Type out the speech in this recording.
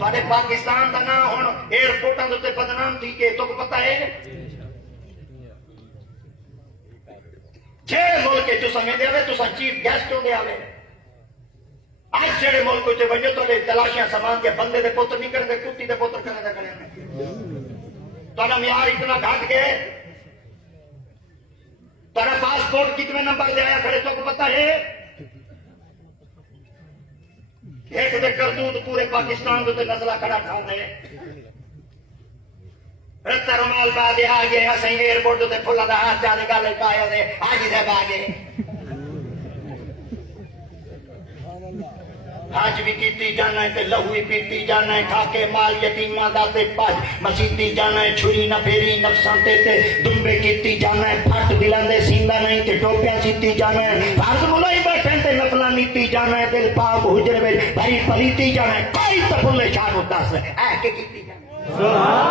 थोड़े पाकिस्तान का ना हुण एयरपोर्टां दे उत्ते बदनाम थी के तो पता है जेड़े मुल्क चो समझदे आवे तुसां चीफ गेस्ट होंदे आवे आज जेड़े मुल्क च वजो तो तलाशियां समान के बंदे दे पुत्र नहीं करते कुत्ती दे पुत्र करे तो यार इतना घट गए तेरा पासपोर्ट कितने नंबर दे आया खड़े तो पता है एक दे करतूत पूरे पाकिस्तान के नजला खड़ा खाओगे रुमाल पा दे आ गए असं एयरपोर्ट से फुला का हाथ जाने गल पाया दे आज ही बागे हज भी की जाना है लहू भी पीती जाना है खाके माल यतीमा दाते पाज मसीती जाना है छुरी न फेरी नफसा ते दुम्बे कीती जाना है फट दिलांदे सींदा नहीं ते टोपियां सीती जाना है फर्ज मुलाई बैठे ते नफला नीती जाना है दिल पाक हुजर में भरी पलीती जाना है कोई तो भुले शाह दस ऐ के कीती जाना